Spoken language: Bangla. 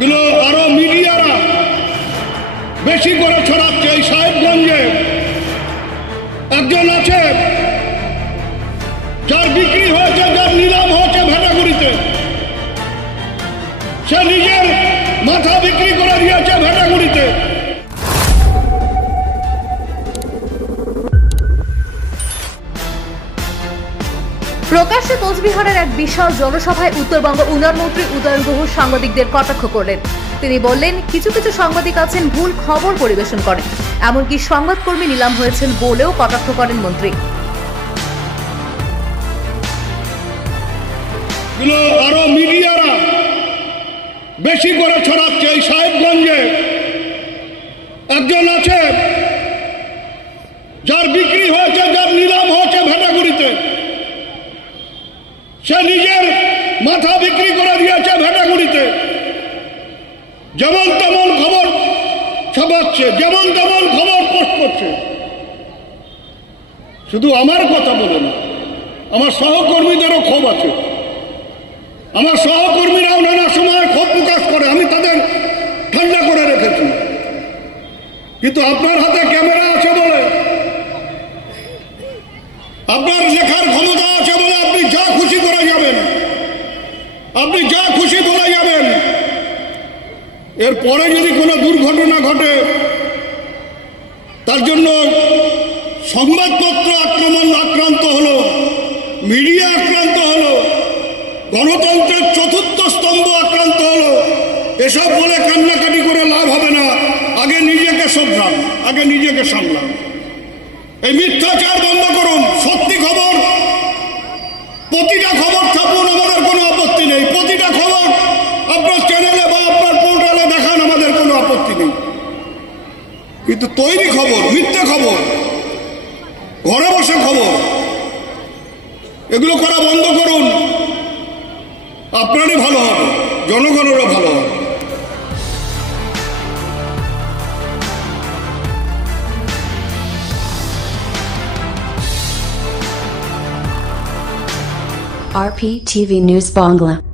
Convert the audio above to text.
গুলো আরো মিডিয়ারা বেশি করে ছড়াচ্ছে। এই সাহেবগঞ্জে একজন আছে যার বিক্রি হয়েছে, যার নিলাম হয়েছে ভেটাগুড়িতে। সে নিজের মাথা বিক্রি করে দিয়েছে ভেটাগুড়িতে। প্রকাশ্যে কোচবিহারের এক বিশাল জনসভায় উত্তরবঙ্গ উন্নয়ন মন্ত্রী উদয়ন গুহ সাংবাদিকদের কটাক্ষ করলেন। তিনি বললেন, কিছু কিছু সাংবাদিক আছেন ভুল খবর পরিবেশন করেন, এমনকি সংবাদকর্মী নিলাম হয়েছেন বলেও কটাক্ষ করেন মন্ত্রী। আরো মিডিয়ারা বেশি করে ছড়াচ্ছে। এই সাহেবগঞ্জে একজন আছে যার বিক্রি হয়েছে, যার নিলাম হয়েছে ভেটাগুড়িতে। সে নিজের মাথা বিক্রি করে দিয়েছে ভেটাগুড়িতে। যেমন তেমন খবর ছাপাচ্ছে, যেমন তেমন খবর পোস্ট করছে। শুধু আমার কথা বলে না, আমার সহকর্মীদেরও ক্ষোভ আছে। আমার সহকর্মীরাও নানা সময় ক্ষোভ প্রকাশ করে, আমি তাদের ঠান্ডা করে রেখেছি। কিন্তু আপনার হাতে ক্যামেরা আছে বলে, আপনার লেখার ক্ষমতা আছে বলে আপনি যা খুশি করে যাবেন, আপনি যা খুশি বলে যাবেন। এরপরে যদি কোনো দুর্ঘটনা ঘটে, তার জন্য সংবাদপত্র আক্রান্ত হলো, মিডিয়া আক্রান্ত হলো, গণতন্ত্রের চতুর্থ স্তম্ভ আক্রান্ত হলো, এসব বলে কান্নাকাটি করে লাভ হবে না। আগে নিজেকে শোধরান, আগে নিজেকে সামলান। এই মিথ্যাচার বন্ধ করুন। সত্যি খবর, প্রতিটা খবর ছাপুন, আমাদের কোনো আপত্তি নেই। প্রতিটা খবর আপনার চ্যানেলে বা আপনার পোর্টালে দেখান, আমাদের কোনো আপত্তি নেই। কিন্তু তৈরি খবর, মিথ্যা খবর, ঘরে বসে খবর, এগুলো করা বন্ধ করুন। আপনারই ভালো হবে, জনগণেরও ভালো হবে। RPTV News Bangla।